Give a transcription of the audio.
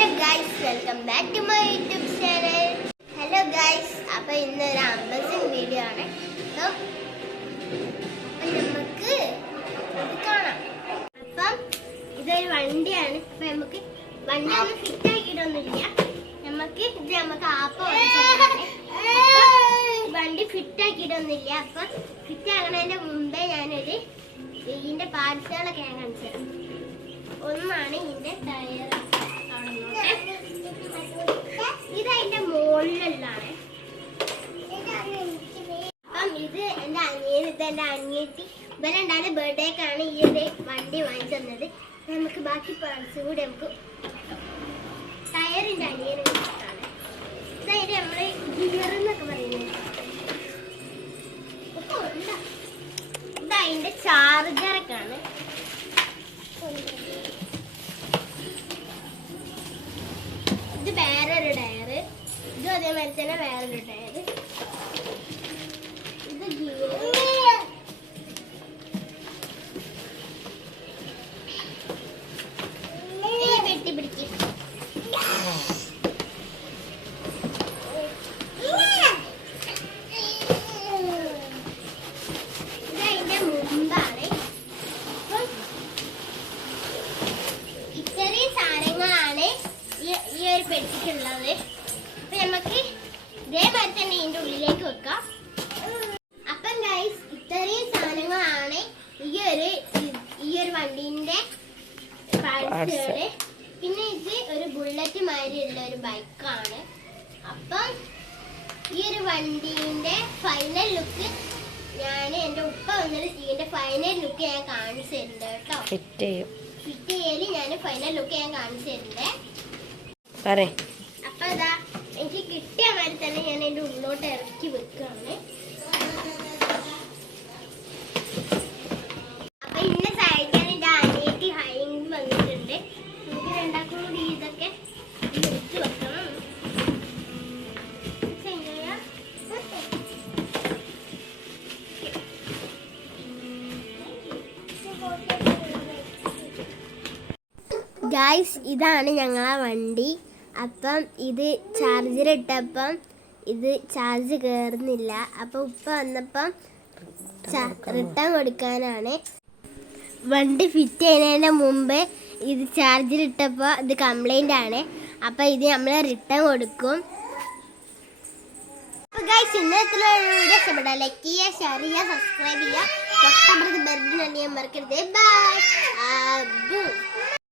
Hello guys, welcome back to my YouTube channel. Hello guys, അപ്പോൾ ഇന്ന് ഒരു unboxing video ആണ്. അപ്പോൾ നമുക്ക് ഇത് കാണാം. അപ്പം ഇതൊരു വണ്ടിയാണ്. അപ്പോൾ നമുക്ക് വണ്ടി ഒന്നും ഫിറ്റ് ആക്കിയിട്ടൊന്നുമില്ല. നമുക്ക് ആപ്പ് വണ്ടി ഫിറ്റ് ആക്കിയിട്ടൊന്നുമില്ല. അപ്പം ഫിറ്റ് ആകുന്നതിന്റെ മുമ്പേ ഞാനൊരു ഇതിന്റെ പാർട്സുകളൊക്കെ ഞാൻ കാണിച്ചു തരാം. ഒന്നാണ് ഇതിന്റെ ടയർ. ഇതതിന്റെ മുകളിലുള്ളതാണ്. അപ്പം ഇത് എന്റെ അനിയൻ, ഇത് എന്റെ അനിയത്തി ഇവരുണ്ടാകുന്ന ബർത്ത്ഡേക്കാണ് ഈ ഒരു വണ്ടി വാങ്ങിച്ചു തന്നത്. നമുക്ക് ബാക്കി പാർട്സ് കൂടി നമുക്ക് ടയറിന്റെ അനിയന് കൊടുത്താണ്. ഇതായിട്ട് നമ്മള് ഗിയർ എന്നൊക്കെ പറയുന്നത്. ഇതതിന്റെ ചാർജറൊക്കെ ആണ്. ഇത് വേറൊരു ടയർ, ഇത് അതേമാതിരി തന്നെ വേറൊരു ടയർ. ഇത് ഗിയർ, വെട്ടി പിടിക്കും. ഇതതിന്റെ മുമ്പാണ്. ഇത്രയും സാധനങ്ങളാണ് ഈ ഒരു പെട്ടിക്കുള്ളത്. അപ്പൊ നമുക്ക് ഇതേമാതിരി തന്നെ ഇതിന്റെ ഉള്ളിലേക്ക് വെക്കാം. അപ്പം ഗൈസ്, ഇത്രയും സാധനങ്ങളാണ് ഈ ഒരു വണ്ടീന്റെ പാർട്സുകള്. പിന്നെ ഇത് ഒരു ബുള്ളറ്റ് മാതിരിയുള്ള ഒരു ബൈക്കാണ്. അപ്പം ഈ ഒരു വണ്ടീന്റെ ഫൈനൽ ലുക്ക് ഞാൻ എന്റെ ഉപ്പ വന്നിട്ട് ഇതിന്റെ ഫൈനൽ ലുക്ക് ഞാൻ കാണിച്ചു തരുന്നുണ്ട് കേട്ടോ. ഫിറ്റ് ചെയ്യല് ഞാൻ ഫൈനൽ ലുക്ക് ഞാൻ കാണിച്ചു തരുന്നുണ്ട്. അപ്പൊ ഇതാ എനിക്ക് കിട്ടിയ മാതിരി തന്നെ ഞാൻ എന്റെ ഉള്ളോട്ട് ഇറക്കി വെക്കുകയാണ്. അപ്പൊ ഇന്ന സഹായിക്കാൻ എന്റെ അനിയത്തി ഹൈങ് വന്നിട്ടുണ്ട്. നമുക്ക് രണ്ടാക്കും കൂടി ഇതൊക്കെ എടുത്ത് വെക്കണം. ഗായ്സ്, ഇതാണ് ഞങ്ങളെ വണ്ടി. അപ്പം ഇത് ചാർജറിട്ടപ്പം ഇത് ചാർജ് കയറുന്നില്ല. അപ്പം ഉപ്പ വന്നപ്പം റിട്ടേൺ കൊടുക്കാനാണ്. വണ്ടി ഫിറ്റ് ചെയ്യുന്നതിന് മുമ്പ് ഇത് ചാർജറിട്ടപ്പോൾ ഇത് കംപ്ലൈൻ്റ് ആണ്. അപ്പം ഇത് നമ്മൾ റിട്ടേൺ കൊടുക്കും. അപ്പോൾ ഗായ്സ്, ഇന്നത്തെ വീഡിയോ ഇഷ്ടപ്പെട്ടാൽ ലൈക്ക് ചെയ്യുക, ഷെയർ ചെയ്യുക, സബ്സ്ക്രൈബ് ചെയ്യുക, തൊട്ടപ്പുറത്ത് ബെൽ ബട്ടൺ അടിക്കാൻ മറക്കരുത്. ബൈ.